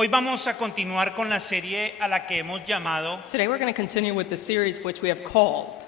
Hoy vamos a continuar con la serie a la que hemos llamado Today we're going to continue with the series which we have called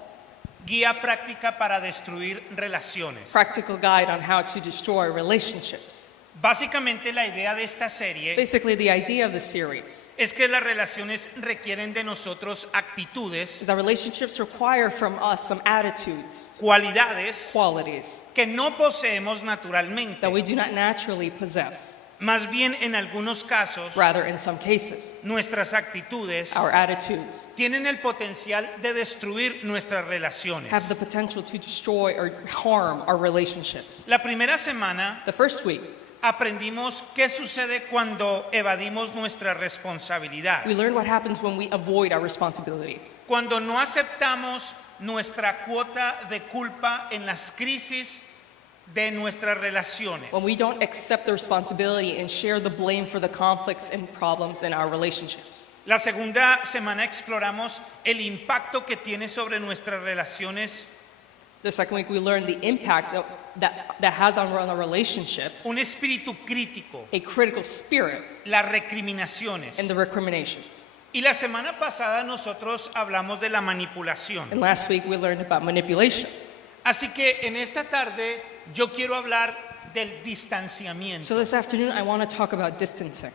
Guía Práctica para Destruir Relaciones. Practical Guide on How to Destroy Relationships. Básicamente la idea de esta serie Basically, the idea of the series es que las relaciones requieren de nosotros actitudes, is that relationships require from us some attitudes, cualidades qualities que no poseemos naturalmente. that we do not naturally possess. Más bien en algunos casos, Rather, in some cases, nuestras actitudes our attitudes tienen el potencial de destruir nuestras relaciones. have the potential to destroy or harm our relationships. La primera semana The first week, aprendimos qué sucede cuando evadimos nuestra responsabilidad, we learned what happens when we avoid our responsibility. cuando no aceptamos nuestra cuota de culpa en las crisis de nuestras relaciones. When we don't accept the responsibility and share the blame for the conflicts and problems in our relationships. La segunda semana exploramos el impacto que tiene sobre nuestras relaciones The second week, we learned the impact that has on our relationships, un espíritu crítico, a critical spirit, las recriminaciones. and the recriminations. Y la semana pasada nosotros hablamos de la manipulación. And last week, we learned about manipulation. Así que en esta tarde yo quiero hablar del distanciamiento. So this afternoon, I want to talk about distancing.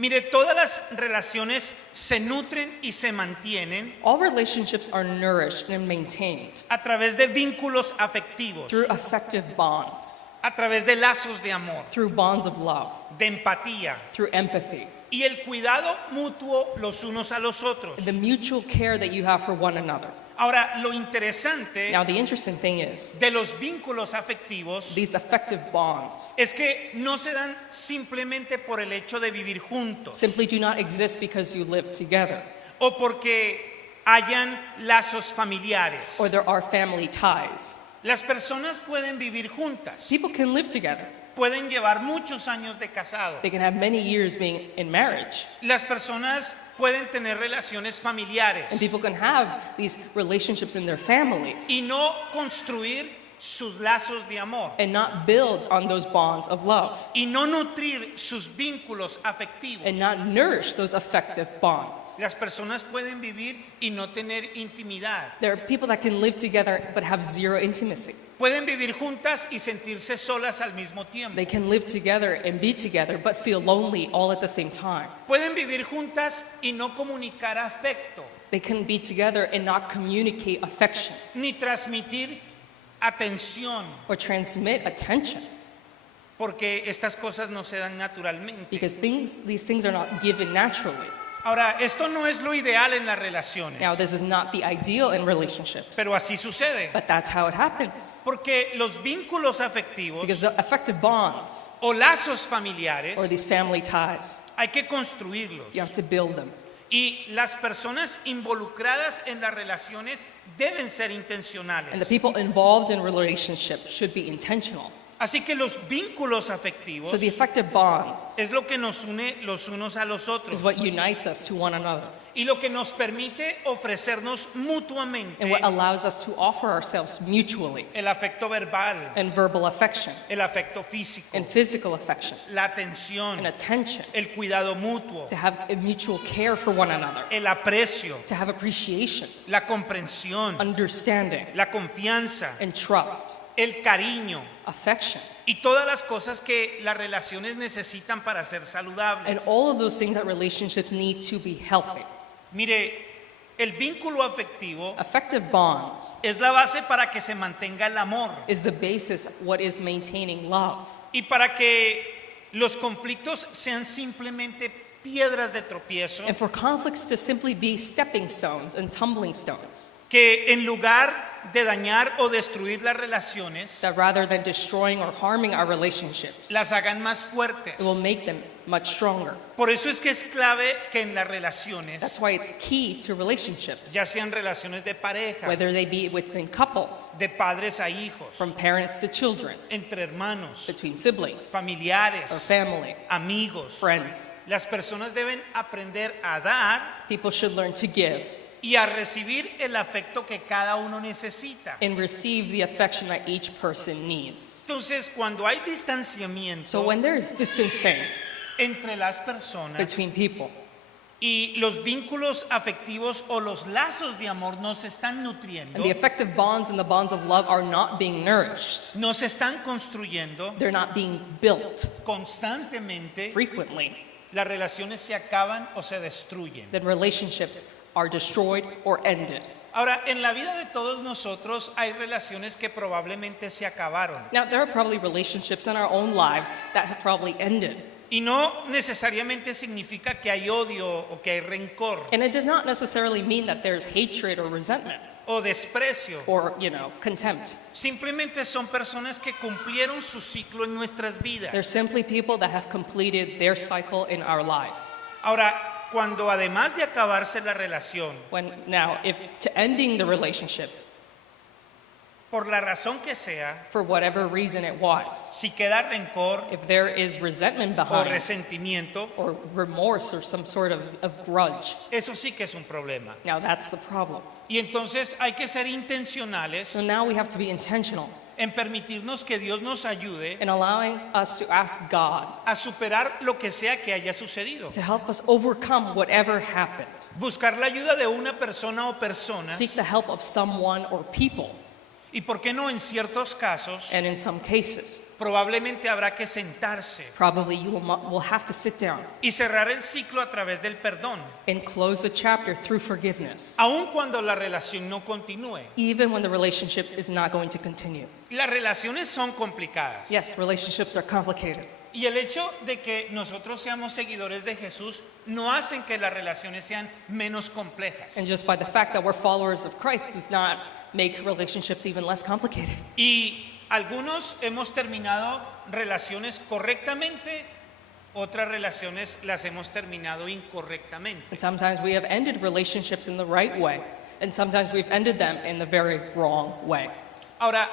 Mire, todas las relaciones se nutren y se mantienen All relationships are nourished and maintained a través de vínculos afectivos, through effective bonds, a través de lazos de amor, through bonds of love, de empatía through empathy, y el cuidado mutuo los unos a los otros. the mutual care that you have for one another. Ahora, lo interesante Now, the interesting thing is, de los vínculos afectivos these effective bonds es que no se dan simplemente por el hecho de vivir juntos simply do not exist because you live together o porque hayan lazos familiares. or there are family ties. Las personas pueden vivir juntas, People can live together. pueden llevar muchos años de casado. They can have many years being in marriage. Las personas pueden tener relaciones familiares And people can have these relationships in their family y no construir sus lazos de amor and not build on those bonds of love y no nutrir sus vínculos afectivos. and not nourish those effective bonds. Las personas pueden vivir y no tener intimidad. There are people that can live together but have zero intimacy. Pueden vivir juntas y sentirse solas al mismo tiempo. They can live together and be together but feel lonely all at the same time. Pueden vivir juntas y no comunicar afecto, They can be together and not communicate affection ni transmitir atención, or transmit attention porque estas cosas no se dan naturalmente. because these things are not given naturally. Ahora, esto no es lo ideal en las relaciones, Now, this is not the ideal in relationships, pero así sucede. but that's how it happens. Porque los vínculos afectivos Because the effective bonds o lazos familiares or these family ties, hay que construirlos. you have to build them. Y las personas involucradas en las relaciones deben ser And the intencionales. people involved in relationships should be intentional. Así que los vínculos afectivos So the effective bonds es lo que nos une los unos a los otros is what unites us to one another y lo que nos permite ofrecernos mutuamente and what allows us to offer ourselves mutually el afecto verbal, and verbal affection el afecto físico, and physical affection la atención, and attention, el cuidado mutuo, to have a mutual care for one another, el aprecio, to have appreciation, la comprensión, understanding, la confianza, and trust, el cariño affection, y todas las cosas que las relaciones necesitan para ser and saludables. all of those things that relationships need to be healthy. Mire, el vínculo afectivo Effective bonds es la base para que se mantenga el amor is the basis of what is maintaining love. y para que los conflictos sean simplemente piedras de tropiezo And for conflicts to simply be stepping stones and tumbling stones, que en lugar de dañar o destruir las relaciones, that rather than destroying or harming our relationships, las hagan más fuertes. it will make them much stronger. Por eso es que es clave que en las relaciones, That's why it's key to relationships, ya sean relaciones de pareja, whether they be within couples, de padres a hijos, from parents to children, entre hermanos, between siblings, familiares, or family, amigos, friends. las personas deben aprender a dar People should learn to give y a recibir el afecto que cada uno necesita. and receive the affection that each person needs. Entonces, cuando hay distanciamiento, So when there is distancing, entre las personas between people. y los vínculos afectivos o los lazos de amor nos están nutriendo, And the effective bonds and the bonds of love are not being nourished. nos están construyendo They're not being built constantemente, frequently. las relaciones se acaban o se destruyen. Then relationships are destroyed or ended. Ahora, en la vida de todos nosotros hay relaciones que probablemente se acabaron Now, there are probably relationships in our own lives that have probably ended. y no necesariamente significa que hay odio o que hay rencor And it does not necessarily mean that there's hatred or resentment o desprecio. or, contempt. Simplemente son personas que cumplieron su ciclo en nuestras They're vidas. simply people that have completed their cycle in our lives. Ahora, cuando además de acabarse la relación, If to ending the relationship, por la razón que sea, for whatever reason it was, si queda rencor if there is resentment o behind resentimiento, or remorse or some sort of grudge, eso sí que es un problema. now that's the problem. Y entonces hay que ser intencionales So now we have to be intentional en permitirnos que Dios nos ayude in allowing us to ask God a superar lo que sea que haya sucedido. to help us overcome whatever happened. Buscar la ayuda de una persona o personas Seek the help of someone or people. y, ¿por qué no? En ciertos casos, And in some cases, probablemente habrá que sentarse probably you will have to sit down y cerrar el ciclo a través del perdón, and close the chapter through forgiveness, aun cuando la relación no continúe. even when the relationship is not going to continue. Las relaciones son complicadas. Yes, relationships are complicated. Y el hecho de que nosotros seamos seguidores de Jesús no hacen que las relaciones sean menos complejas. And just by the fact that we're followers of Christ does not make relationships even less complicated. Y algunos hemos terminado relaciones correctamente, otras relaciones las hemos terminado incorrectamente. And sometimes we have ended relationships in the right way, and sometimes we've ended them in the very wrong way. Ahora,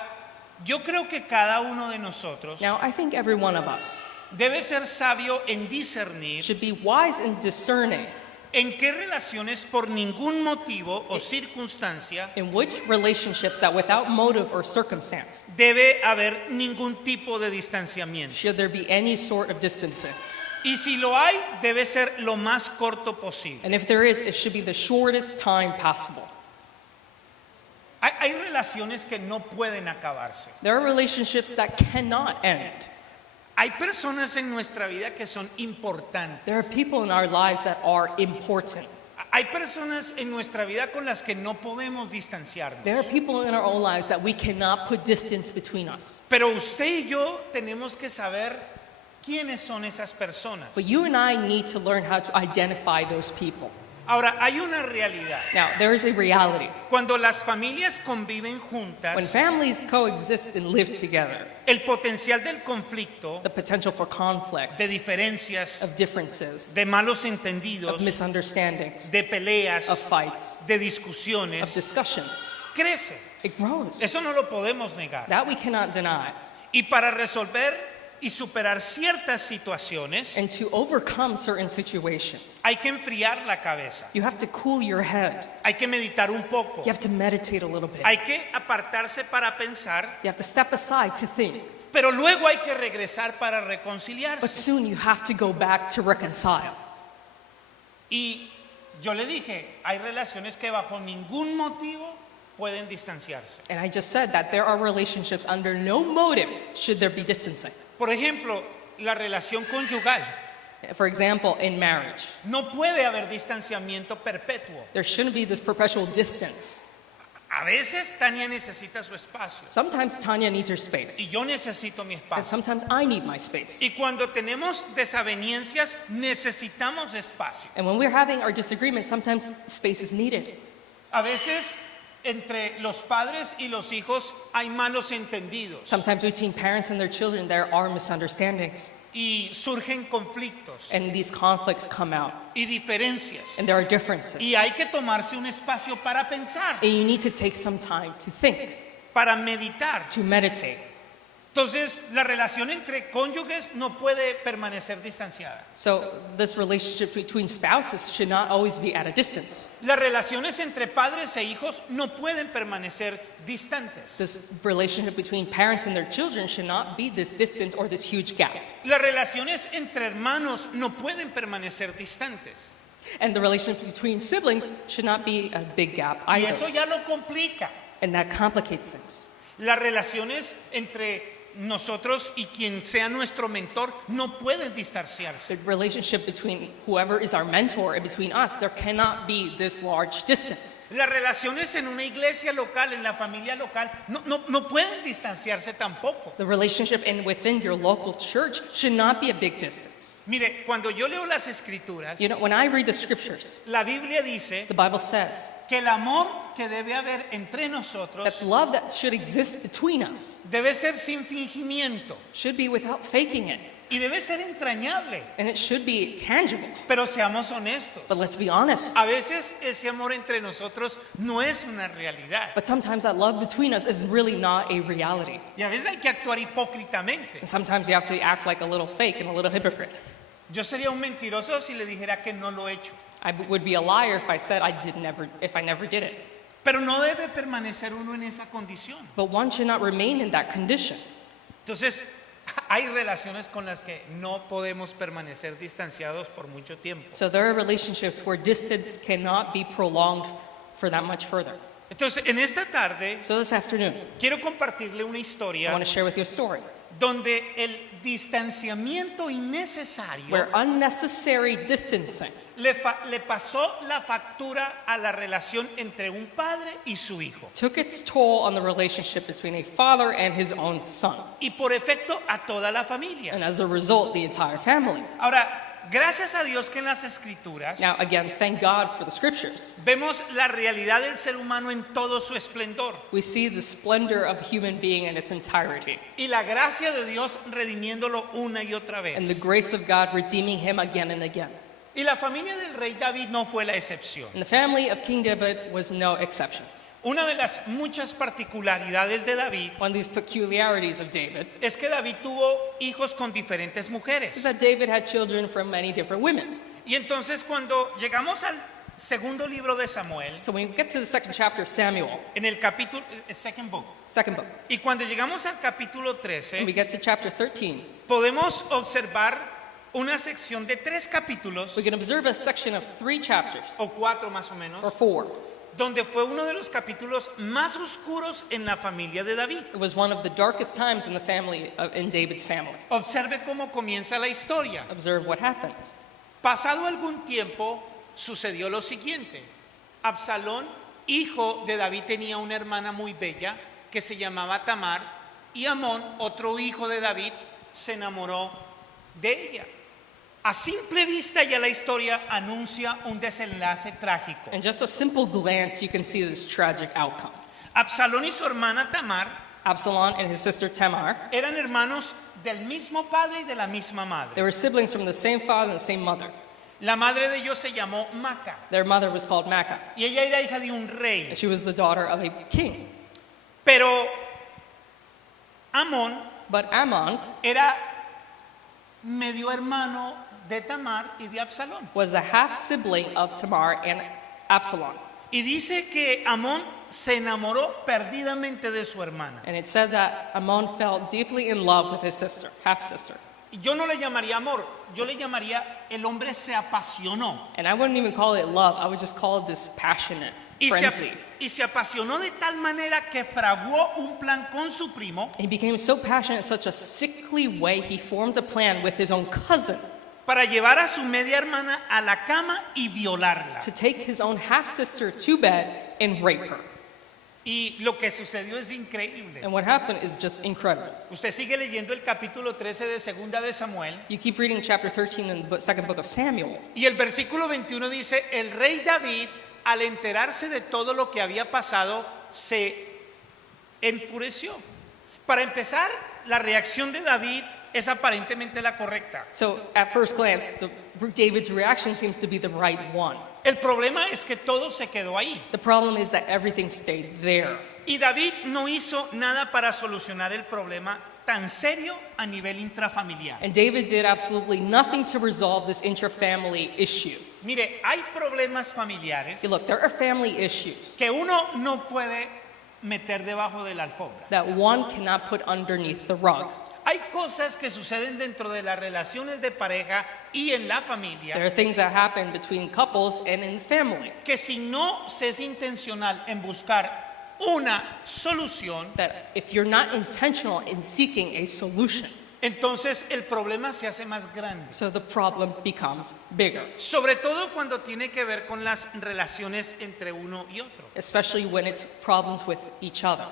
yo creo que cada uno de nosotros Now, I think every one of us debe ser sabio en discernir should be wise and discerning en qué relaciones por ningún motivo o circunstancia in which relationships that without motive or circumstance debe haber ningún tipo de distanciamiento. should there be any sort of distancing. Y si lo hay, debe ser lo más corto posible. And if there is, it should be the shortest time possible. Hay relaciones que no pueden acabarse. There are relationships that cannot end. Hay personas en nuestra vida que son importantes. There are people in our lives that are important. Hay personas en nuestra vida con las que no podemos distanciarnos. There are people in our own lives that we cannot put distance between us. Pero usted y yo tenemos que saber quiénes son esas personas. But you and I need to learn how to identify those people. Ahora, hay una realidad. Now, there is a reality. Cuando las familias conviven When juntas, families coexist and live together, el potencial del conflicto, the potential for conflict, de diferencias, of differences, de malos of entendidos, misunderstandings, de peleas, of fights, de of discusiones, discussions, crece. it grows. Eso no lo podemos negar. That we cannot deny. Y para resolver y superar ciertas situaciones, And to overcome certain situations, hay que enfriar la cabeza, you have to cool your head. hay que meditar un poco, You have to meditate a little bit. hay que apartarse para pensar, You have to step aside to think. pero luego hay que regresar para But reconciliarse. soon you have to go back to reconcile. Y yo le dije, hay relaciones que bajo ningún motivo pueden distanciarse. And I just said that there are relationships under no motive should there be distancing. Por ejemplo, la relación conyugal. For example, in marriage, No puede haber distanciamiento perpetuo. there shouldn't be this perpetual distance. A veces Tania necesita su espacio Sometimes Tanya needs her y space, yo necesito mi and espacio. sometimes I need my space. Y cuando tenemos desavenencias, necesitamos espacio. And when we're having our disagreements, sometimes space is needed. A veces entre los padres y los hijos hay malos entendidos Sometimes between parents and their children, there are misunderstandings, y surgen conflictos and these conflicts come out, y diferencias. and there are differences. Y hay que tomarse un espacio para pensar, And you need to take some time to think, para meditar. to meditate. Entonces, la relación entre cónyuges no puede permanecer distanciada. So this relationship between spouses should not always be at a distance. Las relaciones entre padres e hijos no pueden permanecer distantes. This relationship between parents and their children should not be this distance or this huge gap. Las relaciones entre hermanos no pueden permanecer distantes. And the relationship between siblings should not be a big gap Y either. eso ya lo complica. And that complicates things. Las relaciones entre nosotros y quien sea nuestro mentor no pueden distanciarse. The relationship between whoever is our mentor and between us, there cannot be this large distance. Las relaciones en una iglesia local, en la familia local, no pueden distanciarse tampoco. The relationship within your local church should not be a big distance. Mire, cuando yo leo las escrituras, You know, when I read the scriptures, la Biblia dice the Bible says que el amor que debe haber entre nosotros that the love that should exist between us debe ser sin fingimiento should be without faking it. y debe ser entrañable. And it should be tangible. Pero seamos honestos, But let's be honest. a veces ese amor entre nosotros no es una realidad But sometimes that love between us is really not a reality. y a veces hay que actuar hipócritamente. And sometimes you have to act like a little fake and a little hypocrite. Yo sería un mentiroso si le dijera que no lo he hecho, I would be a liar if I said if I never did it. pero no debe permanecer uno en esa condición. But one should not remain in that condition. Entonces, hay relaciones con las que no podemos permanecer distanciados por mucho tiempo. So there are relationships where distance cannot be prolonged for that much further. Entonces, en esta tarde So this afternoon, quiero compartirle una I historia want to share with you a story donde el distanciamiento innecesario where unnecessary distancing le pasó la factura a la relación entre un padre y su hijo. took its toll on the relationship between a father and his own son, Y por efecto a toda la familia. and as a result, the entire family. Ahora, gracias a Dios que en las escrituras Now, again, thank God for the scriptures. vemos la realidad del ser humano en todo su esplendor We see the splendor of human being in its entirety, y la gracia de Dios redimiéndolo una y otra and the vez. grace of God redeeming him again and again. Y la familia del rey David no fue la excepción. And the family of King David was no exception. Una de las muchas particularidades de David One of these peculiarities of David es que David tuvo hijos con diferentes is mujeres. that David had children from many different women. Y entonces cuando llegamos al segundo libro de Samuel, So when we get to the second chapter of Samuel, en el capítulo, second book, second book, y cuando llegamos al capítulo and 13, we get to chapter 13, podemos observar una sección de 3 capítulos, we can observe a section of 3 chapters, o 4 más o menos, or 4. donde fue uno de los capítulos más oscuros en la familia de David. It was one of the darkest times in the family, in David's family. Observe cómo comienza la historia. Observe what happens. Pasado algún tiempo, sucedió lo siguiente. Absalón, hijo de David, tenía una hermana muy bella que se llamaba Tamar, y Amón, otro hijo de David, se enamoró de ella. A simple vista ya la historia anuncia un desenlace trágico. In just a simple glance, you can see this tragic outcome. Absalón y su hermana Tamar Absalom and his sister Tamar, eran hermanos del mismo padre y de la misma they madre. were siblings from the same father and the same mother. La madre de ellos se llamó Maca Their mother was called Maacah, y ella era hija de un rey. and she was the daughter of a king. Pero Amón But Ammon era medio hermano de Tamar y de Absalón. was a half-sibling of Tamar and Absalom. Y dice que Amón se enamoró perdidamente de su hermana. And it said that Ammon fell deeply in love with his sister, half-sister. Yo no le llamaría amor, yo le llamaría el hombre se apasionó. And I wouldn't even call it love, I would just call it this passionate frenzy. Y se apasionó de tal manera que fraguó un plan con su primo He became so passionate in such a sickly way, he formed a plan with his own cousin para llevar a su media hermana a la cama y violarla. to take his own half-sister to bed and rape her. Y lo que sucedió es increíble. And what happened is just incredible. Usted sigue leyendo el capítulo 13 de Segunda de Samuel You keep reading chapter 13 in the second book of Samuel, y el versículo 21 dice, el rey David, al enterarse de todo lo que había pasado, se enfureció. Para empezar, la reacción de David es aparentemente la correcta. So at first glance, David's reaction seems to be the right one. El problema es que todo se quedó ahí. The problem is that everything stayed there. Y David no hizo nada para solucionar el problema tan serio a nivel intrafamiliar. And David did absolutely nothing to resolve this intra-family issue. Mire, hay problemas familiares Okay, look, there are family issues que uno no puede meter debajo de la alfombra. that one cannot put underneath the rug. Hay cosas que suceden dentro de las relaciones de pareja y en la There familia are things that happen between couples and in the family que si no se es intencional en buscar una solución, that if you're not intentional in seeking a solution, entonces el problema se hace más grande. so the problem becomes bigger, Sobre todo cuando tiene que ver con las relaciones entre uno y otro. especially when it's problems with each other.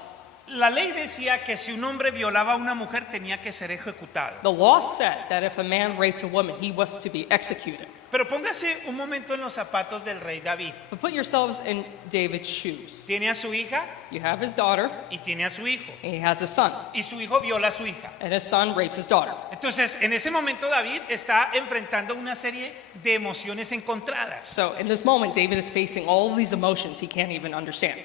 La ley decía que si un hombre violaba a una mujer tenía que ser ejecutado. The law said that if a man raped a woman, he was to be executed. Pero póngase un momento en los zapatos del rey David. But put yourselves in David's shoes. Tiene a su hija You have his daughter, y tiene a su hijo. and he has a son, Y su hijo viola a su hija. and his son rapes his daughter. Entonces, en ese momento David está enfrentando una serie de emociones encontradas. So in this moment, David is facing all of these emotions he can't even understand.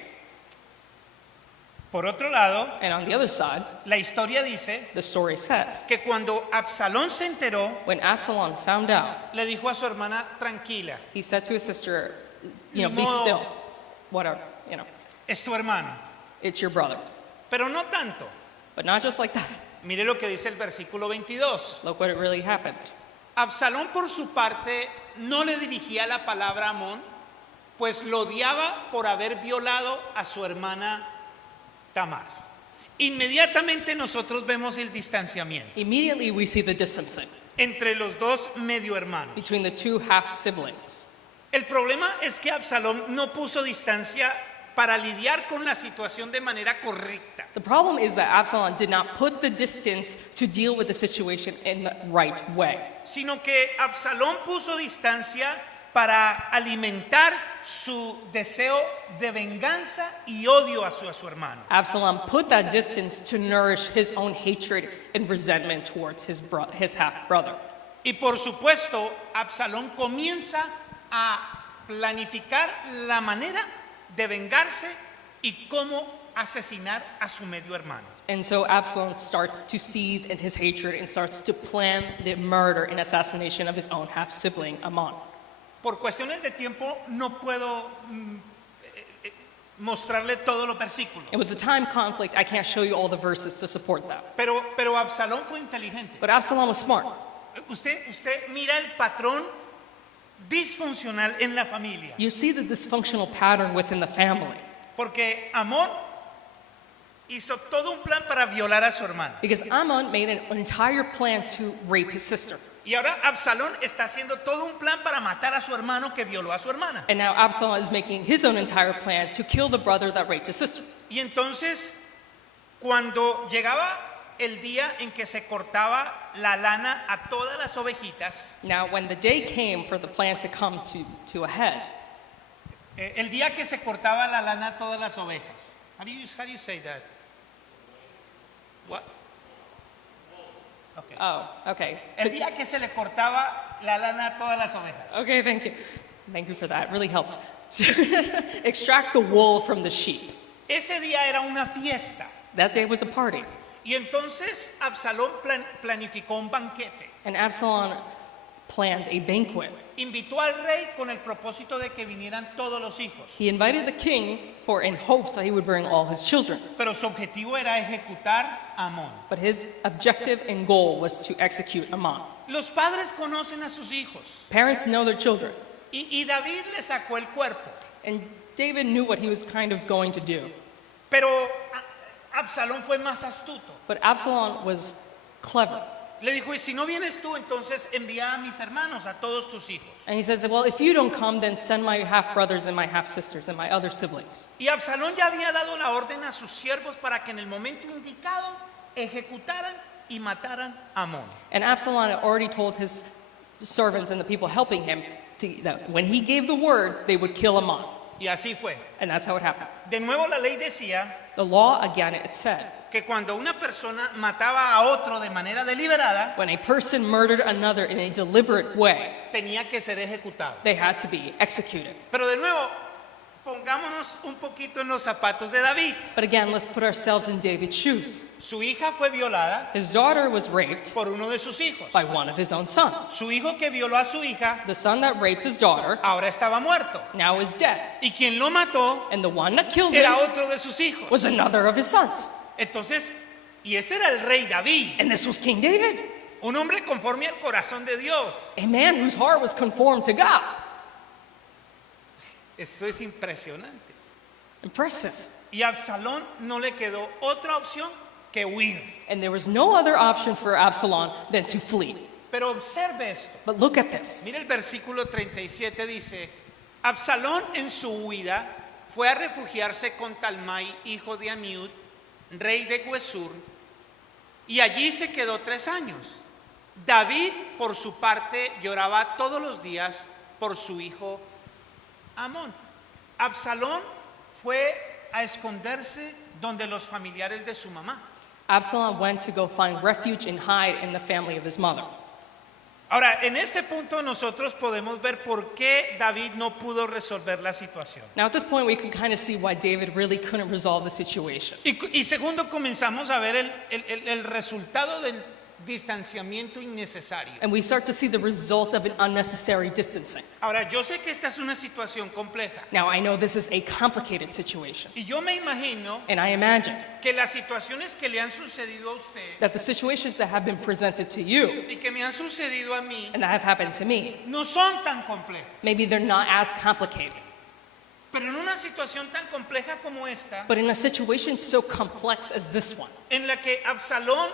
Por otro lado, And on the other side, la historia dice the story says, que cuando Absalón se enteró, when Absalom found out, le dijo a su hermana, tranquila, he said to his sister, be No. still, whatever, es tu hermano. it's your brother. Pero no tanto. But not just like that. Mire lo que dice el versículo 22. Look what it really happened. Absalón por su parte no le dirigía la palabra a Amón, pues lo odiaba por haber violado a su hermana Tamar. Inmediatamente nosotros vemos el distanciamiento Immediately we see the distancing entre los dos medio hermanos. between the two half-siblings. El problema es que Absalón no puso distancia para lidiar con la situación de manera correcta. The problem is that Absalom did not put the distance to deal with the situation in the right way, Sino que Absalón puso distancia para alimentar su deseo de venganza y odio a su hermano. Absalom put that distance to nourish his own hatred and resentment towards his half-brother. Y por supuesto, Absalón comienza a planificar la manera de vengarse y cómo asesinar a su medio hermano. And so Absalom starts to seethe in his hatred and starts to plan the murder and assassination of his own half-sibling, Amnon. Por cuestiones de tiempo no puedo mostrarle todos los versículos. And with the time conflict, I can't show you all the verses to support that. Pero Absalón fue inteligente. But Absalom was smart. Usted mira el patrón disfuncional en la familia. You see the dysfunctional pattern within the family. Porque Amón hizo todo un plan para violar a su hermana. Because Ammon made an entire plan to rape his sister. Y ahora Absalón está haciendo todo un plan para matar a su hermano que violó a su hermana. And now Absalom is making his own entire plan to kill the brother that raped his sister. Y entonces, cuando llegaba el día en que se cortaba la lana a todas las ovejitas, Now, when the day came for the plan to come to a head, el día que se cortaba la lana a todas las ovejas. How do you say that? What? Okay. oh, okay. El día que se le cortaba la lana a todas las ovejas. Okay, thank you. Thank you for that. It really helped. Extract the wool from the sheep. Ese día era una fiesta. That day was a party. Y entonces Absalón planificó un banquete. And Absalom planned a banquet. Invitó al rey con el propósito de que vinieran todos los hijos. He invited the king in hopes that he would bring all his children. Pero su objetivo era ejecutar a Amón. But his objective and goal was to execute Ammon. Los padres conocen a sus hijos. Parents know their children. Y David le sacó el cuerpo. And David knew what he was kind of going to do. Pero Absalón fue más astuto. But Absalom was clever. Le dijo, y si no vienes tú, entonces envía a mis hermanos, a todos tus hijos. And he says, well, if you don't come, then send my half-brothers and my half-sisters and my other siblings. Y Absalón ya había dado la orden a sus siervos para que en el momento indicado ejecutaran y mataran a Amón. And Absalom had already told his servants and the people helping him that when he gave the word, they would kill Ammon. Y así fue. And that's how it happened. De nuevo la ley decía The law, again, it said, que cuando una persona mataba a otro de manera deliberada, when a person murdered another in a deliberate way, tenía que ser ejecutado. they had to be executed. Pero de nuevo, pongámonos un poquito en los zapatos de David. But again, let's put ourselves in David's shoes. Su hija fue violada His daughter was raped por uno de sus hijos. by one of his own sons. Su hijo que violó a su hija The son that raped his daughter ahora estaba muerto. now is dead. Y quien lo mató And the one that killed him era otro de sus hijos. was another of his sons. Entonces, y este era el rey David, And this was King David, un hombre conforme al corazón de Dios. a man whose heart was conformed to God. Eso es impresionante. Impressive. Y a Absalón no le quedó otra opción que huir. And there was no other option for Absalom than to flee. Pero observe esto. But look at this. Mire el versículo 37 dice, Absalón en su huida fue a refugiarse con Talmai, hijo de Amiud, rey de Gesur, y allí se quedó 3 años. David, por su parte, lloraba todos los días por su hijo Amón. Absalón fue a esconderse donde los familiares de su mamá. Absalom went to go find refuge and hide in the family of his mother. Ahora, en este punto nosotros podemos ver por qué David no pudo resolver la situación. Now, at this point, we can kind of see why David really couldn't resolve the situation. Y segundo, comenzamos a ver el resultado del distanciamiento innecesario. And we start to see the result of an unnecessary distancing. Ahora, yo sé que esta es una situación compleja. Now, I know this is a complicated situation. Y yo me imagino And I imagine que las situaciones que le han sucedido a usted that the situations that have been presented to you y que me han sucedido a mí and that have happened to me, no son tan complejas. maybe they're not as complicated. Pero en una situación tan compleja como esta, But in a situation so complex as this one, en la que Absalón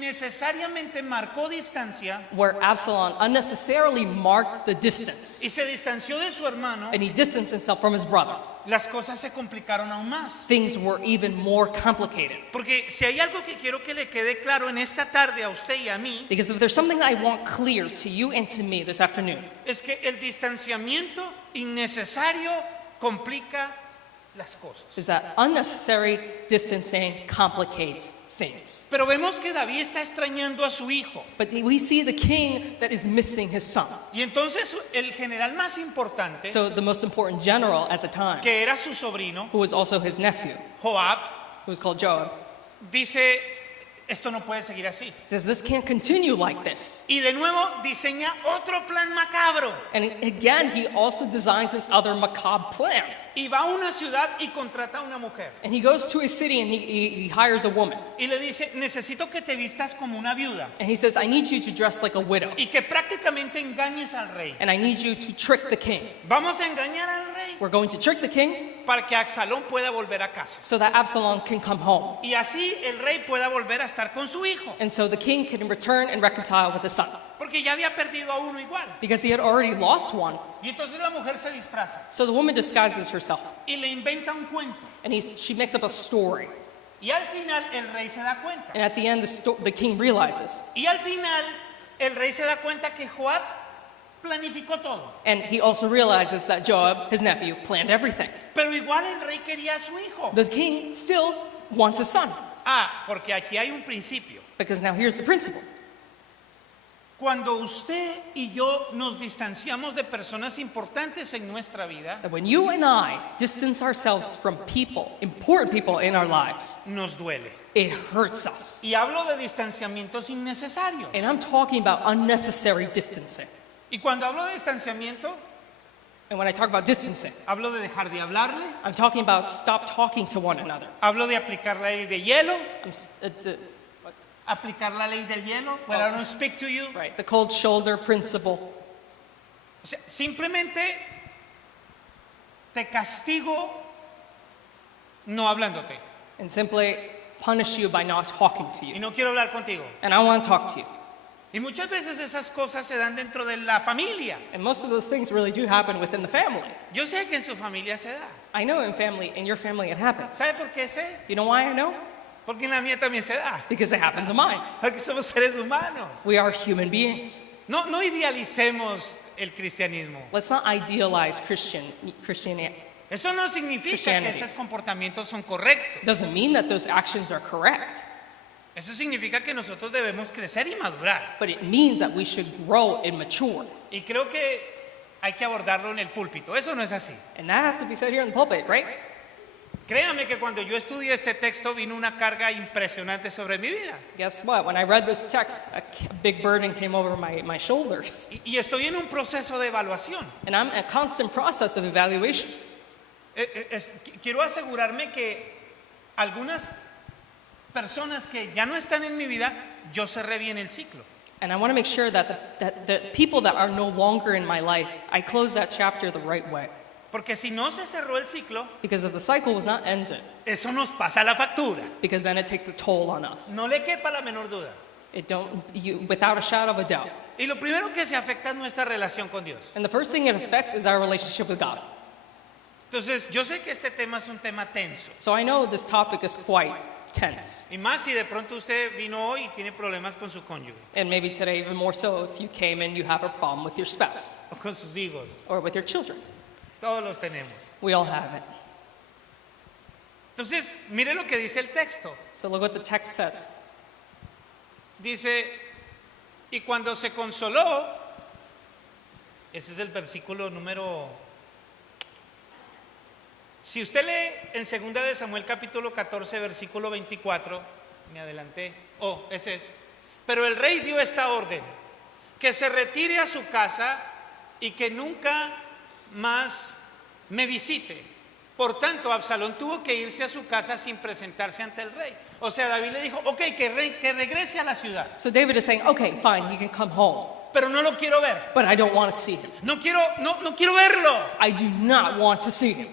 innecesariamente marcó distancia where Absalom unnecessarily marked the distance y se distanció de su hermano, and he distanced himself from his brother, las cosas se complicaron aún más. things were even more complicated. Porque si hay algo que quiero que le quede claro en esta tarde a usted y a mí, Because if there's something I want clear to you and to me this afternoon, es que el distanciamiento innecesario complica las cosas. is that unnecessary distancing complicates things. Pero vemos que David está extrañando a su hijo. But we see the king that is missing his son. Y entonces el general más importante, So the most important general at the time, que era su sobrino, who was also his nephew, Joab, who was called Joab, dice, esto no puede seguir así. says this can't continue like this. Y de nuevo diseña otro plan macabro. And again, he also designs this other macabre plan. Y va a una ciudad y contrata a una mujer. And he goes to a city and he hires a woman. Y le dice, necesito que te vistas como una viuda. And he says, I need you to dress like a widow. Y que prácticamente engañes al rey. And I need you to trick the king. Vamos a engañar al rey We're going to trick the king para que Absalón pueda volver a casa. so that Absalom can come home. Y así el rey pueda volver a estar con su hijo. And so the king can return and reconcile with his son. Porque ya había perdido a uno igual. Because he had already lost one. Y entonces la mujer se disfraza So the woman disguises herself. y le inventa un cuento. And she makes up a story. Y al final el rey se da cuenta. And at the end, the king realizes. Y al final el rey se da cuenta que Joab planificó todo. And he also realizes that Joab, his nephew, planned everything. Pero igual el rey quería a su hijo. The king still wants his son. Porque aquí hay un principio. Because now here's the principle. Cuando usted y yo nos distanciamos de personas importantes en nuestra vida, That when you and I distance ourselves from people, important people in our lives, nos duele. it hurts us. Y hablo de distanciamientos innecesarios. And I'm talking about unnecessary distancing. Y cuando hablo de distanciamiento, And when I talk about distancing, hablo de dejar de hablarle, I'm talking about stop talking to one another. hablo de aplicar la ley de hielo, aplicar la ley del hielo, when I don't speak to you. Right, the cold shoulder principle. O sea, simplemente te castigo no hablándote. And simply punish you by not talking to Y you. no quiero hablar contigo. And I want to talk to you. Y muchas veces esas cosas se dan dentro de la familia. And most of those things really do happen within the family. Yo sé que en su familia se da. I know in your family it happens. ¿Sabe por qué sé? You know why I know? Porque en la mía también se da. Because it happens in mine. Porque somos seres humanos. We are human beings. No idealicemos el cristianismo. Let's not idealize Christianity. Eso no significa Christianity. que esos comportamientos son correctos. It doesn't mean that those actions are correct, Eso significa que nosotros debemos crecer y madurar. but it means that we should grow and mature. Y creo que hay que abordarlo en el púlpito. Eso no es así. And that has to be said here in the pulpit, right? Créame que cuando yo estudié este texto vino una carga impresionante sobre mi vida. Guess what? When I read this text, a big burden came over my shoulders. Y estoy en un proceso de evaluación. And I'm in a constant process of evaluation. Quiero asegurarme que algunas personas que ya no están en mi vida, yo cerré bien el ciclo. And I want to make sure that the people that are no longer in my life, I close that chapter the right way. Porque si no se cerró el ciclo, Because if the cycle was not ended, eso nos pasa la factura. because then it takes the toll on us. No le quepa la menor duda. Without a shadow of a doubt. Y lo primero que se afecta es nuestra relación con Dios. And the first thing it affects is our relationship with God. Entonces, yo sé que este tema es un tema tenso. So I know this topic is quite tense. Y más si de pronto usted vino hoy y tiene problemas con su cónyuge And maybe today even more so if you came and you have a problem with your spouse o con sus hijos. or with your children. Todos los tenemos. We all have it. Entonces, mire lo que dice el texto. So look what the text says. Dice, y cuando se consoló, ese es el versículo número... Si usted lee en 2 de Samuel capítulo 14, versículo 24, me adelanté, ese es. Pero el rey dio esta orden, que se retire a su casa y que nunca más me visite. Por tanto, Absalón tuvo que irse a su casa sin presentarse ante el rey. O sea, David le dijo, ok, que regrese a la ciudad, So David is saying, okay, fine, he can come home, pero no lo quiero ver. but I don't want to see him. No quiero verlo. I do not want to see him.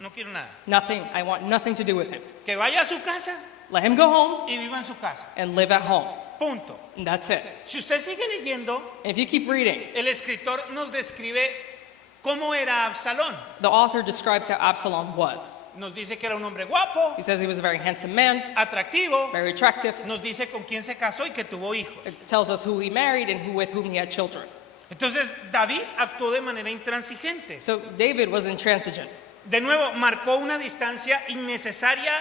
No quiero nada. Nothing, I want nothing to do with him. Que vaya a su casa Let him go home y viva en su casa. and live at home. Punto. And that's it. Si usted sigue leyendo, And if you keep reading, el escritor nos describe cómo era Absalón. the author describes how Absalom was. Nos dice que era un hombre guapo, He says he was a very handsome man, atractivo. very attractive. Nos dice con quién se casó y que tuvo hijos. It tells us who he married and with whom he had children. Entonces, David actuó de manera intransigente. So David was intransigent. De nuevo, marcó una distancia innecesaria,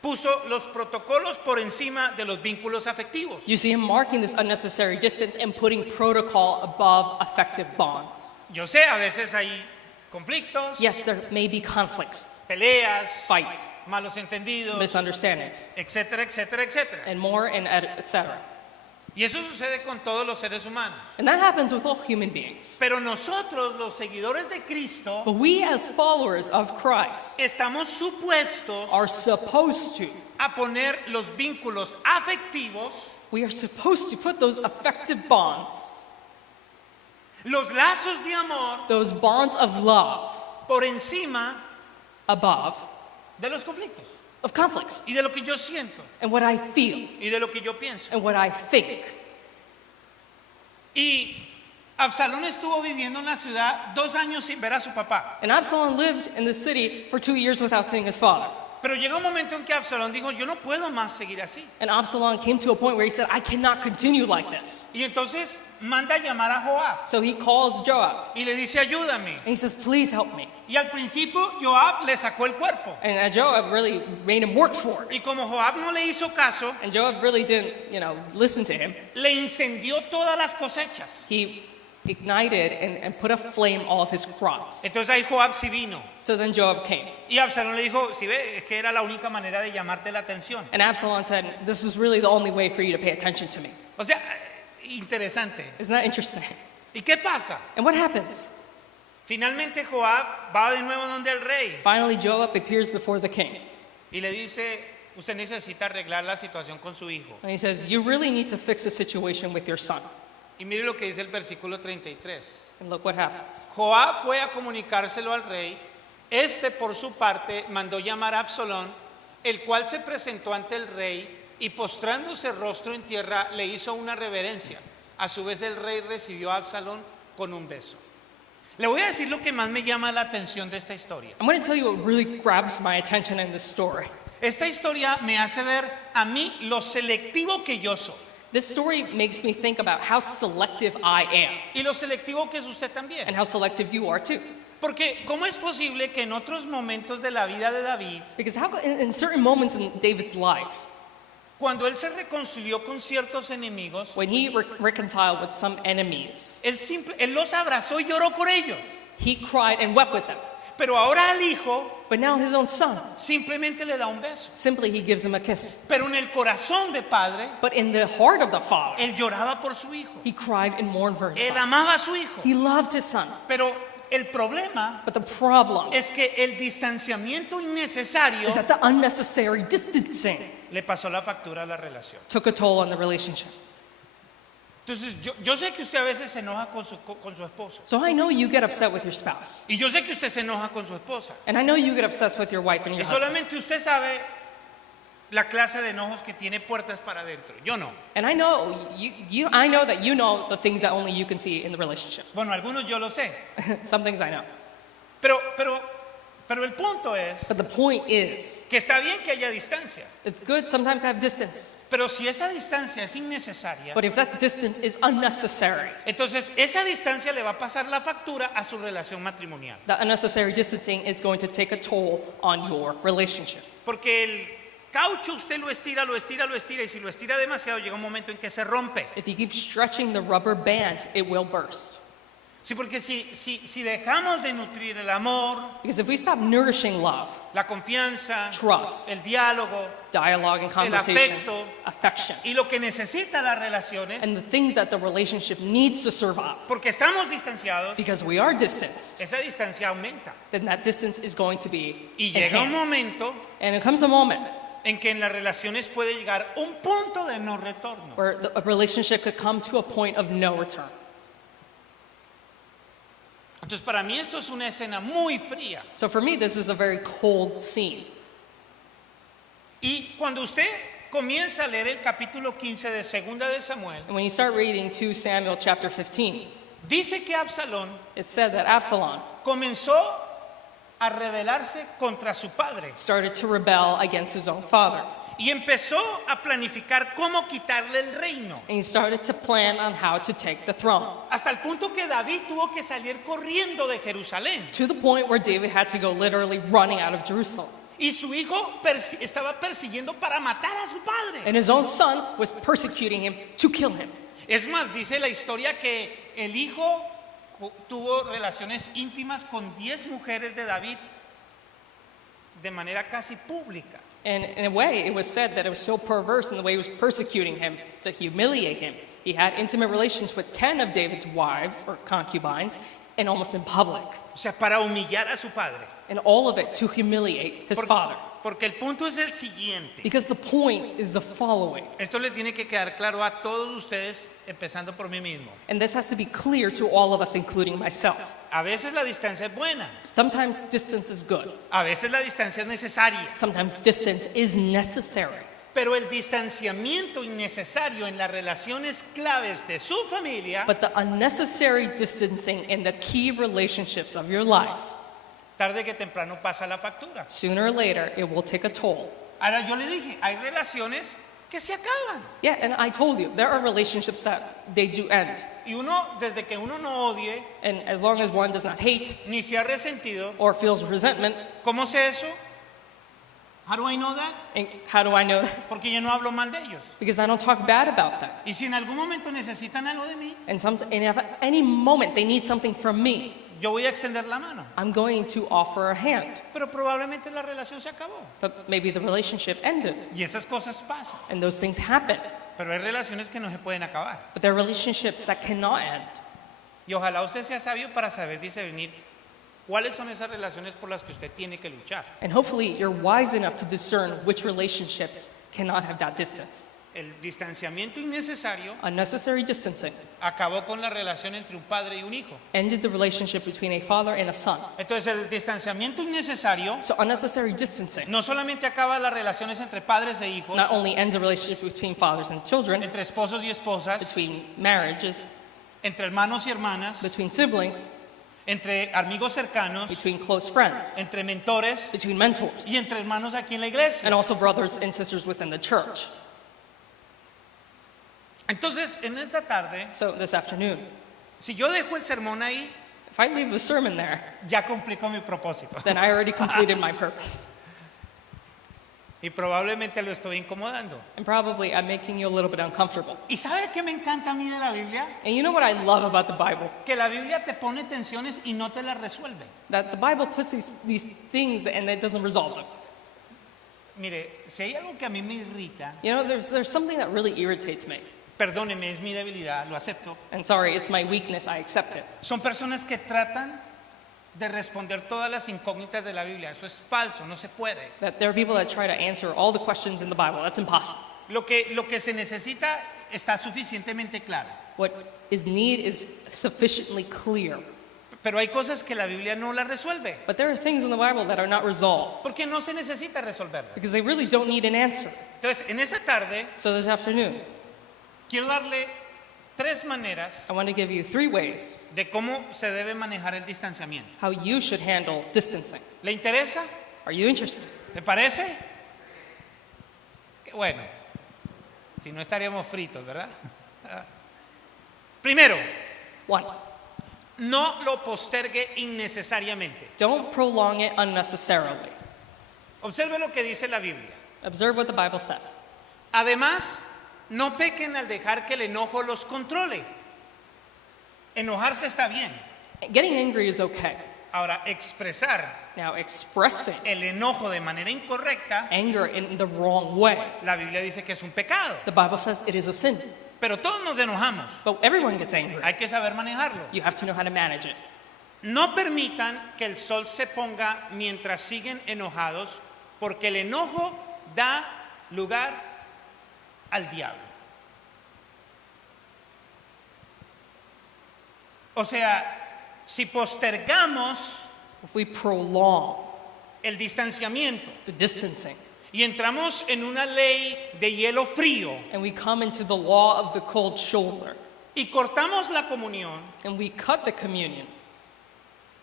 puso los protocolos por encima de los vínculos afectivos. You see him marking this unnecessary distance and putting protocol above effective bonds. Yo sé, a veces hay conflictos, Yes, there may be conflicts, peleas, fights, malos entendidos, misunderstandings, etcétera, etcétera, etcétera. and more, and etc. Y eso sucede con todos los seres humanos. And that happens with all human beings. Pero nosotros, los seguidores de Cristo, But we as followers of Christ estamos supuestos are supposed to. a poner los vínculos afectivos, We are supposed to put those effective bonds, los lazos de amor, those bonds of love, por encima above de los conflictos of conflicts y de lo que yo siento and what I feel y de lo que yo pienso. and what I think. Y Absalón estuvo viviendo en la ciudad 2 años sin ver a su papá. And Absalom lived in the city for 2 years without seeing his father. Pero llegó un momento en que Absalón dijo, yo no puedo más seguir así. And Absalom came to a point where he said, I cannot continue like this. Y entonces manda a llamar a Joab So he calls Joab y le dice, ayúdame. and he says, please help me. Y al principio Joab le sacó el cuerpo. And Joab really made him work for it. Y como Joab no le hizo caso, And Joab really didn't, listen to him. le incendió todas las cosechas. He ignited and put a flame all of his crops. Entonces ahí Joab sí vino. So then Joab came. Y Absalón le dijo, si ve, es que era la única manera de llamarte la atención. And Absalom said, this is really the only way for you to pay attention to me. O sea, interesante. Isn't that interesting? ¿Y qué pasa? And what happens? Finalmente Joab va de nuevo donde el rey Finally, Joab appears before the king. y le dice, usted necesita arreglar la situación con su hijo. And he says, you really need to fix the situation with your son. Y mire lo que dice el versículo 33. And look what happens. Joab fue a comunicárselo al rey. Este, por su parte, mandó llamar a Absalón, el cual se presentó ante el rey y postrándose rostro en tierra le hizo una reverencia. A su vez el rey recibió a Absalón con un beso. Le voy a decir lo que más me llama la atención de esta historia. I'm going to tell you what really grabs my attention in this story. Esta historia me hace ver a mí lo selectivo que yo soy This story makes me think about how selective I am y lo selectivo que es usted and también. how selective you are too. Porque ¿cómo es posible que en otros momentos de la vida de David, Because how in certain moments in David's life, cuando él se reconcilió con ciertos enemigos, when he reconciled with some enemies, él los abrazó y lloró por ellos. he cried and wept with them. Pero ahora al hijo But now his own son, simplemente le da un beso. simply he gives him a kiss. Pero en el corazón de padre, But in the heart of the father, él lloraba por su hijo. he cried and mourned for his Él son. amaba a su hijo. He loved his son. Pero el problema But the problem es que el distanciamiento innecesario is that the unnecessary distancing le pasó la factura a la relación. took a toll on the relationship. Entonces, yo sé que usted a veces se enoja con su esposo. So I know you get upset with your spouse. Y yo sé que usted se enoja con su esposa. And I know you get obsessed with your wife and Y your husband. solamente usted sabe la clase de enojos que tiene puertas para adentro. Yo no. And I know I know that you know the things that only you can see in the relationship. Bueno, algunos yo lo sé. Some things I know. Pero el punto es But the point is, que está bien que haya distancia. it's good sometimes to have distance. Pero si esa distancia es innecesaria, But if that distance is unnecessary, entonces esa distancia le va a pasar la factura a su relación matrimonial. that unnecessary distancing is going to take a toll on your relationship. Porque el caucho usted lo estira, lo estira, lo estira, y si lo estira demasiado llega un momento en que se rompe. If you keep stretching the rubber band, it will burst. Sí, porque si dejamos de nutrir el amor, Because if we stop nourishing love, la confianza, trust, el diálogo dialogue and conversation, afecto, affection, y lo que necesitan las relaciones, and the things that the relationship needs to survive, porque estamos distanciados, because we are distanced, esa distancia aumenta. then that distance is going to be Y llega un enhanced. momento And it comes a moment en que en las relaciones puede llegar un punto de no retorno. where a relationship could come to a point of no return. Entonces, para mí esto es una escena muy fría. So for me, this is a very cold scene. Y cuando usted comienza a leer el capítulo 15 de Segunda de Samuel, And when you start reading 2 Samuel chapter 15, dice que Absalón it said that Absalom comenzó a rebelarse contra su padre started to rebel against his own father. y empezó a planificar cómo quitarle el reino. And he started to plan on how to take the throne. Hasta el punto que David tuvo que salir corriendo de Jerusalén. To the point where David had to go literally running out of Jerusalem. Y su hijo estaba persiguiendo para matar a su padre. And his own son was persecuting him to kill him. Es más, dice la historia que el hijo tuvo relaciones íntimas con 10 mujeres de David de manera casi pública. And in a way, it was said that it was so perverse in the way he was persecuting him to humiliate him. He had intimate relations with 10 of David's wives or concubines, and almost in public. O sea, para humillar a su padre. And all of it to humiliate his father. Porque el punto es el siguiente. Because the point is the following. Esto le tiene que quedar claro a todos ustedes, empezando por mí mismo. And this has to be clear to all of us, including myself. A veces la distancia es buena. Sometimes distance is good. A veces la distancia es necesaria. Sometimes distance is necessary. Pero el distanciamiento innecesario en las relaciones claves de su familia, But the unnecessary distancing in the key relationships of your life, tarde que temprano pasa la factura. sooner or later, it will take a toll. Ahora yo le dije, hay relaciones que se acaban. Yeah, and I told you, there are relationships that they do end. Y uno, desde que uno no odie, And as long as one does not hate ni se ha resentido, or feels resentment, ¿cómo sé eso? How do I know that? and how do I know that? Porque yo no hablo mal de ellos. Because I don't talk bad about them. Y si en algún momento necesitan algo de mí, And if at any moment they need something from me, yo voy a extender la mano. I'm going to offer a hand. Pero probablemente la relación se acabó. But maybe the relationship ended, Y esas cosas pasan. and those things happen. Pero hay relaciones que no se pueden acabar. But there are relationships that cannot end. Y ojalá usted sea sabio para saber discernir cuáles son esas relaciones por las que usted tiene que luchar. And hopefully you're wise enough to discern which relationships cannot have that distance. El distanciamiento innecesario Unnecessary distancing acabó con la relación entre un padre y un hijo. ended the relationship between a father and a son. Entonces el distanciamiento innecesario So unnecessary distancing no solamente acaba las relaciones entre padres e hijos, not only ends a relationship between fathers and children, entre esposos y esposas, between marriages, entre hermanos y hermanas, between siblings, entre amigos cercanos, between close friends, entre mentores between mentors, y entre hermanos aquí en la iglesia. and also brothers and sisters within the church. Entonces, en esta tarde, So this afternoon, si yo dejo el sermón ahí, if I leave the sermon there, ya cumplí con mi propósito. then I already completed my purpose. Y probablemente lo estoy incomodando. And probably I'm making you a little bit uncomfortable. ¿Y sabe qué me encanta a mí de la Biblia? And you know what I love about the Bible? Que la Biblia te pone tensiones y no te las resuelve. That the Bible puts these things and it doesn't resolve them. Mire, si hay algo que a mí me irrita, You know, there's something that really irritates me. perdóneme, es mi debilidad, lo acepto. And sorry, it's my weakness, I accept it. Son personas que tratan de responder todas las incógnitas de la Biblia. Eso es falso, no se puede. That there are people that try to answer all the questions in the Bible. That's impossible. Lo que se necesita está suficientemente claro. What is needed is sufficiently clear. Pero hay cosas que la Biblia no las resuelve. But there are things in the Bible that are not resolved Porque no se necesita resolverlas. because they really don't need an answer. Entonces, en esta tarde, So this afternoon, quiero darle 3 maneras I want to give you 3 ways de cómo se debe manejar el distanciamiento. how you should handle distancing. ¿Le interesa? Are you interested? ¿Le parece? Qué bueno. Si no estaríamos fritos, ¿verdad? Primero, 1, no lo postergue innecesariamente. don't prolong it unnecessarily. Observe lo que dice la Biblia. Observe what the Bible says. Además, no pequen al dejar que el enojo los controle. Enojarse está bien. Getting angry is okay. Ahora, expresar Now, expressing el enojo de manera incorrecta, anger in the wrong way, la Biblia dice que es un pecado. the Bible says it is a sin. Pero todos nos enojamos. But everyone gets angry. Hay que saber manejarlo. You have to know how to manage it. No permitan que el sol se ponga mientras siguen enojados, porque el enojo da lugar al diablo. O sea, si postergamos If we prolong el distanciamiento the distancing y entramos en una ley de hielo frío and we come into the law of the cold shoulder y cortamos la comunión, and we cut the communion,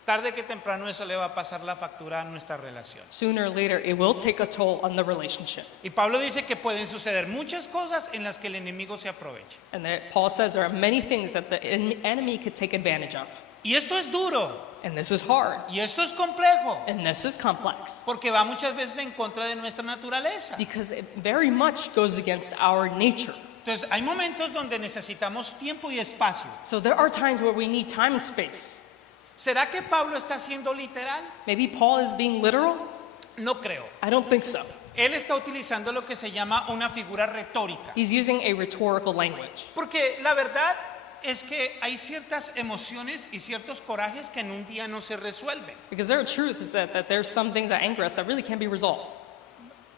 tarde que temprano eso le va a pasar la factura a nuestra relación. sooner or later it will take a toll on the relationship. Y Pablo dice que pueden suceder muchas cosas en las que el enemigo se aprovecha. And that Paul says there are many things that the enemy could take advantage of. Y esto es duro, And this is hard. y esto es complejo, And this is complex. porque va muchas veces en contra de nuestra naturaleza. Because it very much goes against our nature. Entonces, hay momentos donde necesitamos tiempo y espacio. So there are times where we need time and space. ¿Será que Pablo está siendo literal? Maybe Paul is being literal? No creo. I don't think so. Él está utilizando lo que se llama una figura retórica. He's using a rhetorical language. Porque la verdad es que hay ciertas emociones y ciertos corajes que en un día no se resuelven. Because there are truths that there's some things that anger us that really can't be resolved.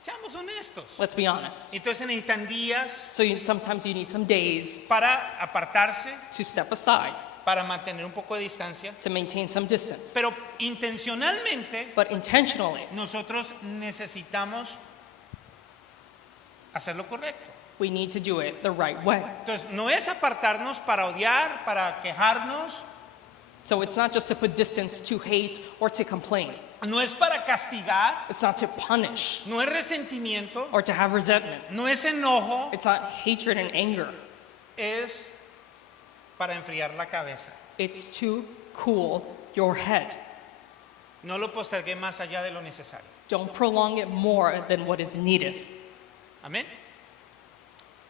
Seamos honestos. Let's be honest. Entonces necesitan días So sometimes you need some days para apartarse, to step aside, para mantener un poco de distancia. to maintain some distance. Pero intencionalmente But intentionally, nosotros necesitamos hacer lo correcto. we need to do it the right way. Entonces no es apartarnos para odiar, para quejarnos, So it's not just to put distance to hate or to complain. no es para castigar, It's not to punish no es resentimiento, or to have resentment. no es enojo, It's not hatred and anger. es para enfriar la cabeza. It's to cool your head. No lo postergué más allá de lo necesario. Don't prolong it more than what is needed. Amén.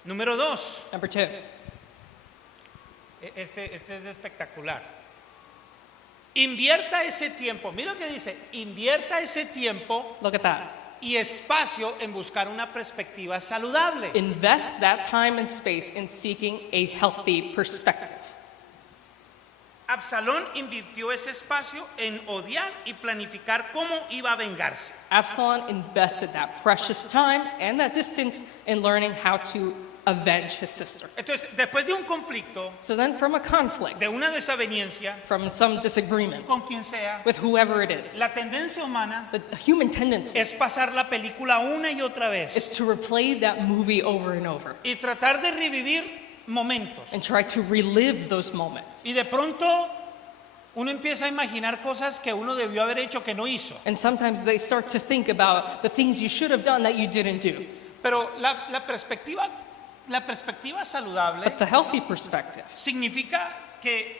Número 2. Number 2, Este es espectacular. Invierta ese tiempo. Mira lo que dice. Invierta ese tiempo look at that. y espacio en buscar una perspectiva saludable. Invest that time and space in seeking a healthy perspective. Absalón invirtió ese espacio en odiar y planificar cómo iba a vengarse. Absalom invested that precious time and that distance in learning how to avenge his sister. Entonces, después de un conflicto, So then, from a conflict, de una desaveniencia, from some disagreement con quien sea, with whoever it is, la tendencia humana the human tendency es pasar la película una y otra vez is to replay that movie over and over y tratar de revivir momentos. and try to relive those moments. Y de pronto uno empieza a imaginar cosas que uno debió haber hecho que no hizo. And sometimes they start to think about the things you should have done that you didn't do. Pero la perspectiva saludable But the healthy perspective significa que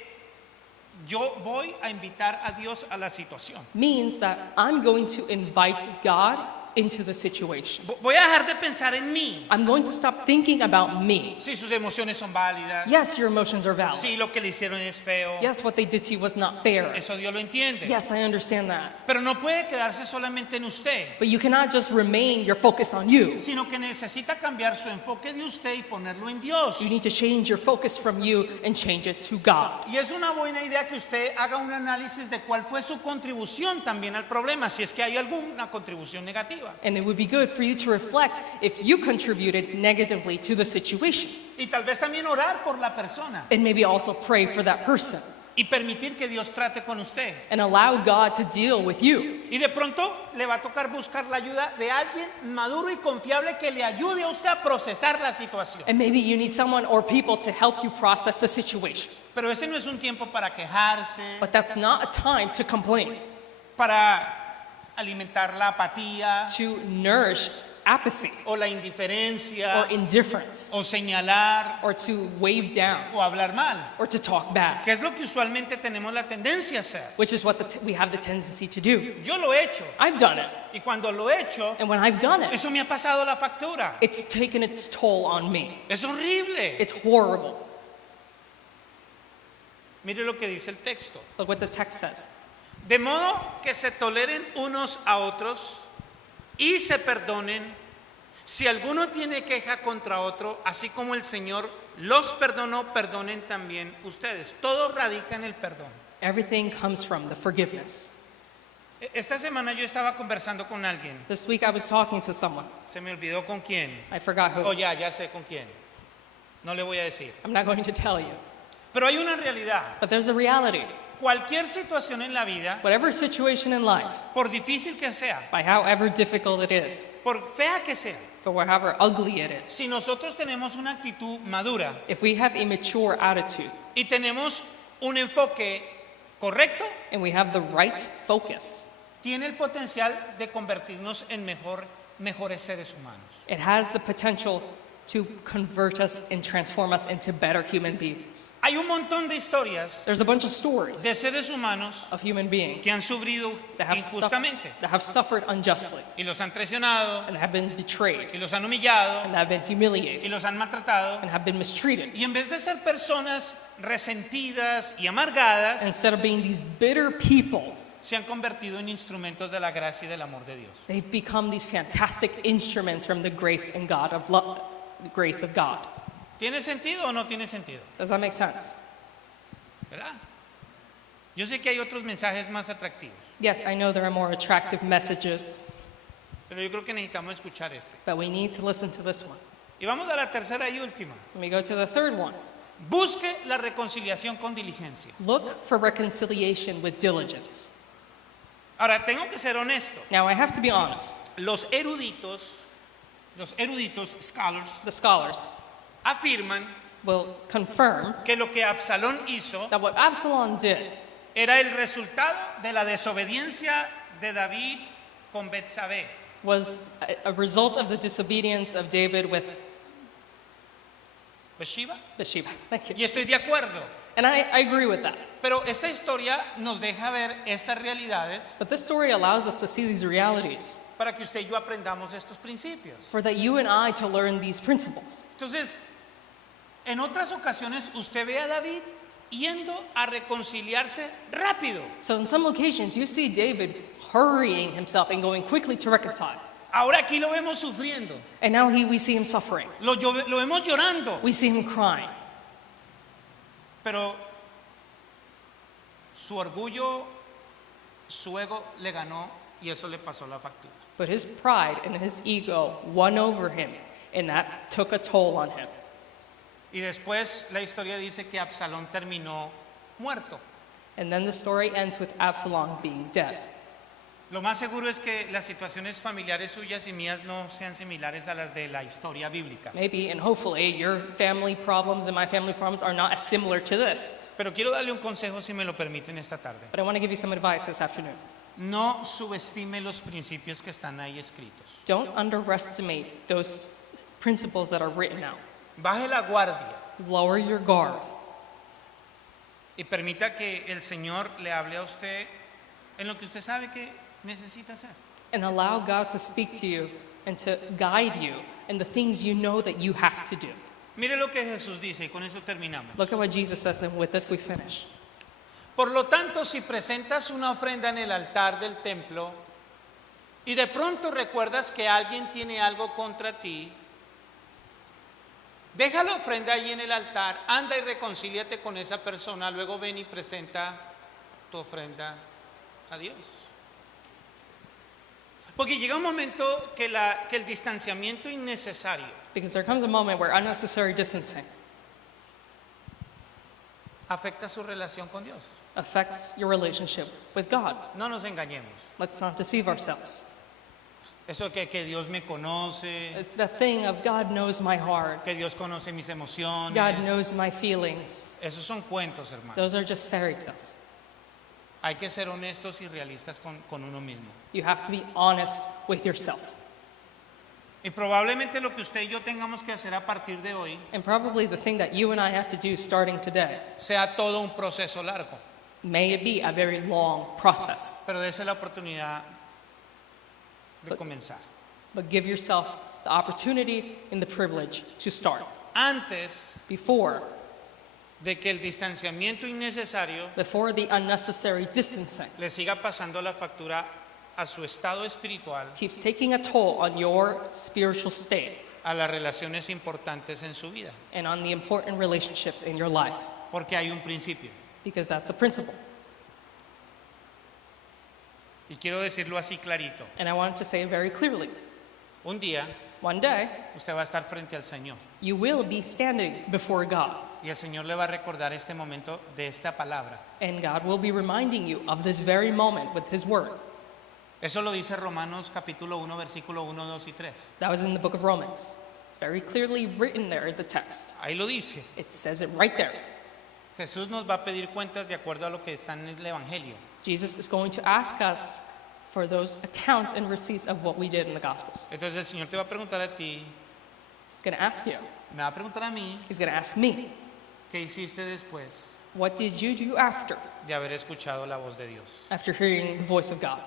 yo voy a invitar a Dios a la situación. means that I'm going to invite God into the situation. Voy a dejar de pensar en mí. I'm going to stop thinking about me. Si sus emociones son válidas. Yes, your emotions are valid. Si lo que le hicieron es feo. Yes, what they did to you was not fair. Eso Dios lo entiende. Yes, I understand that. Pero no puede quedarse solamente en usted, But you cannot just remain your focus on you. sino que necesita cambiar su enfoque de usted y ponerlo en Dios. You need to change your focus from you and change it to God. Y es una buena idea que usted haga un análisis de cuál fue su contribución también al problema, si es que hay alguna contribución negativa. And it would be good for you to reflect if you contributed negatively to the situation. Y tal vez también orar por la persona And maybe also pray for that person y permitir que Dios trate con usted. and allow God to deal with you. Y de pronto le va a tocar buscar la ayuda de alguien maduro y confiable que le ayude a usted a procesar la situación. And maybe you need someone or people to help you process the situation. Pero ese no es un tiempo para quejarse, But that's not a time to complain, para alimentar la apatía to nourish apathy o la indiferencia or indifference o señalar or to wave down o hablar mal, or to talk bad, que es lo que usualmente tenemos la tendencia a hacer. which is what we have the tendency to do. Yo lo he hecho I've done it. y cuando lo he hecho, And when I've done it, eso me ha pasado la factura. it's taken its toll on me. Es horrible. It's horrible. Mire lo que dice el texto. Look what the text says. De modo que se toleren unos a otros y se perdonen. Si alguno tiene queja contra otro, así como el Señor los perdonó, perdonen también ustedes. Todo radica en el perdón. Everything comes from the forgiveness. Esta semana yo estaba conversando con alguien. This week I was talking to someone. Se me olvidó con quién. I forgot who. Oh, ya sé con quién. No le voy a decir. I'm not going to tell you. Pero hay una realidad. But there's a reality. Cualquier situación en la vida, Whatever situation in life, por difícil que sea, by however difficult it is, por fea que sea, but however ugly it si is, nosotros tenemos una actitud madura if we have a mature attitude y tenemos un enfoque correcto, and we have the right focus, tiene el potencial de convertirnos en mejores seres humanos. it has the potential to convert us and transform us into better human beings. Hay un montón de historias There's a bunch of stories de seres humanos of human beings que han sufrido that have, injustamente that have suffered unjustly y los han traicionado and have been betrayed y los han humillado and have been y humiliated los han maltratado. and have been mistreated. Y en vez de ser personas resentidas y amargadas, Instead of being these bitter people, se han convertido en instrumentos de la gracia y del amor de Dios. they've become these fantastic instruments from the grace and God of love, the grace of God. ¿Tiene sentido o no tiene sentido? Does that make sense? ¿Verdad? Yo sé que hay otros mensajes más atractivos, Yes, I know there are more attractive messages, pero yo creo que necesitamos escuchar este. but we need to listen to this one. Y vamos a la tercera y última. Let me go to the third one. Busque la reconciliación con diligencia. Look for reconciliation with diligence. Ahora, tengo que ser honesto. Now, I have to be honest. Los eruditos, scholars, The scholars afirman will confirm que lo que Absalón hizo that what Absalom did era el resultado de la desobediencia de David con Betsabé. was a result of the disobedience of David with Bathsheba. Bathsheba. Thank you. Y estoy de acuerdo. And I agree with that. Pero esta historia nos deja ver estas realidades But this story allows us to see these realities para que usted y yo aprendamos estos principios. for that you and I to learn these principles. Entonces, en otras ocasiones usted ve a David yendo a reconciliarse rápido. So in some occasions, you see David hurrying himself and going quickly to reconcile. Ahora aquí lo vemos sufriendo, And now we see him suffering. lo vemos llorando, We see him crying. pero su orgullo, su ego le ganó y eso le pasó la factura. But his pride and his ego won over him, and that took a toll on him. Y después la historia dice que Absalón terminó muerto. And then the story ends with Absalom being dead. Lo más seguro es que las situaciones familiares suyas y mías no sean similares a las de la historia bíblica. Maybe and hopefully your family problems and my family problems are not as similar to this. Pero quiero darle un consejo si me lo permiten esta tarde. But I want to give you some advice this afternoon. No subestime los principios que están ahí escritos. Don't underestimate those principles that are written out. Baje la guardia Lower your guard y permita que el Señor le hable a usted en lo que usted sabe que necesita hacer. and allow God to speak to you and to guide you in the things you know that you have to do. Mire lo que Jesús dice y con eso terminamos. Look at what Jesus says, and with this we finish. Por lo tanto, si presentas una ofrenda en el altar del templo y de pronto recuerdas que alguien tiene algo contra ti, deja la ofrenda allí en el altar, anda y reconcíliate con esa persona, luego ven y presenta tu ofrenda a Dios. Porque llega un momento que el distanciamiento innecesario Because there comes a moment where unnecessary distancing afecta su relación con Dios. affects your relationship with God. No nos engañemos. Let's not deceive ourselves. Eso que Dios me conoce, It's the thing of God knows my heart, que Dios conoce mis emociones. God knows my feelings. Esos son cuentos, hermano. Those are just fairy tales. Hay que ser honestos y realistas con uno mismo. You have to be honest with yourself. Y probablemente lo que usted y yo tengamos que hacer a partir de hoy And probably the thing that you and I have to do starting today, sea todo un proceso largo. may it be a very long process, Pero dése la oportunidad de comenzar. but give yourself the opportunity and the privilege to start. Antes Before de que el distanciamiento innecesario the unnecessary distancing le siga pasando la factura a su estado espiritual, keeps taking a toll on your spiritual state a las relaciones importantes en su vida. and on the important relationships in your life, Porque hay un principio. because that's a principle. Y quiero decirlo así clarito. And I wanted to say it very clearly. Un día One day, usted va a estar frente al Señor. you will be standing before God, Y el Señor le va a recordar este momento de esta palabra. and God will be reminding you of this very moment with His Word. Eso lo dice Romanos capítulo 1, versículo 1, 2 y 3. That was in the book of Romans. It's very clearly written there in the text. Ahí lo dice. It says it right there. Jesús nos va a pedir cuentas de acuerdo a lo que está en el Evangelio. Jesus is going to ask us for those accounts and receipts of what we did in the Gospels. Entonces el Señor te va a preguntar a ti, He's going to ask you. me va a preguntar a mí, He's going to ask me, ¿qué hiciste después what did you do after de haber escuchado la voz de Dios? hearing the voice of God?